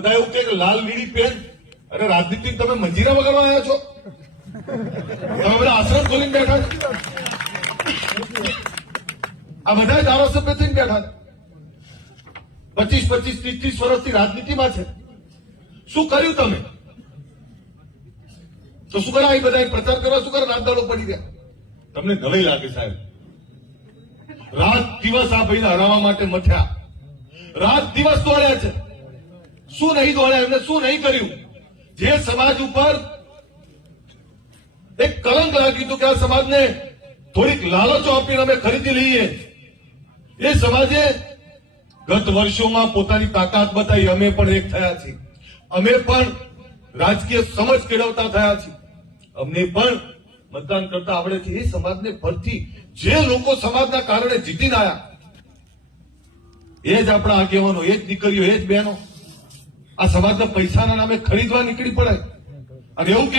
બધા એવું કે લાલ લીલી પેન અરે રાજનીતિ તમે મંજીરા વગાડવા આવ્યા છો? તમે બધા આશ્રમ ખોલીને બેઠા છો? આ બધા ધારાસભ્ય થઈને બેઠા છે. 25, 30 વર્ષથી રાજનીતિમાં છે. શું કર્યું તમે? તો શું કરે આ બધા પ્રચાર કરવા શું કરે રાતદાડો પડી ગયા? તમને નવાઈ લાગે સાહેબ? રાત દિવસ આ ભાઈને હરાવવા માટે મથ્યા, રાત દિવસ દોડ્યા છે. શું નહીં દોડ્યા, એમને શું નહીં કર્યું? જે સમાજ ઉપર એક કલંક લાગ્યું હતું કે આ સમાજને થોડીક લાલચો આપીને અમે ખરીદી લઈએ, એ સમાજે ગત વર્ષોમાં પોતાની તાકાત બતાવી. અમે પણ એક થયા છીએ, અમે પણ રાજકીય સમજ કેળવતા થયા છીએ, અમને પણ મતદાન કરતા આવડે છે. એ સમાજને ફરતી જે લોકો સમાજના કારણે જીતીને આવ્યા, એ જ આપણા આગેવાનો, એ જ દીકરીઓ, એ જ બહેનો આ સમાજના પૈસાના નામે ખરીદવા નીકળી પડે અને એવું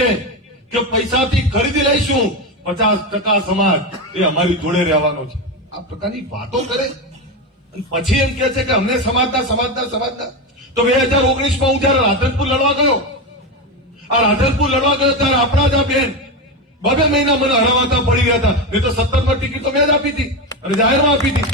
કે પૈસાથી ખરીદી લઈશું, 50% સમાજ એ અમારી જોડે રહેવાનો છે. આ પ્રકારની વાતો કરે અને પછી એમ કે છે કે અમને સમાજના. તો 2019માં હું જયારે રાધનપુર લડવા ગયો, ત્યારે આપણા જ આ બેન 2 મહિના મને હરાવાતા પડી ગયા હતા. નહીં તો 17માં ટિકિટ તો મેં જ આપી હતી અને જાહેરમાં આપી હતી.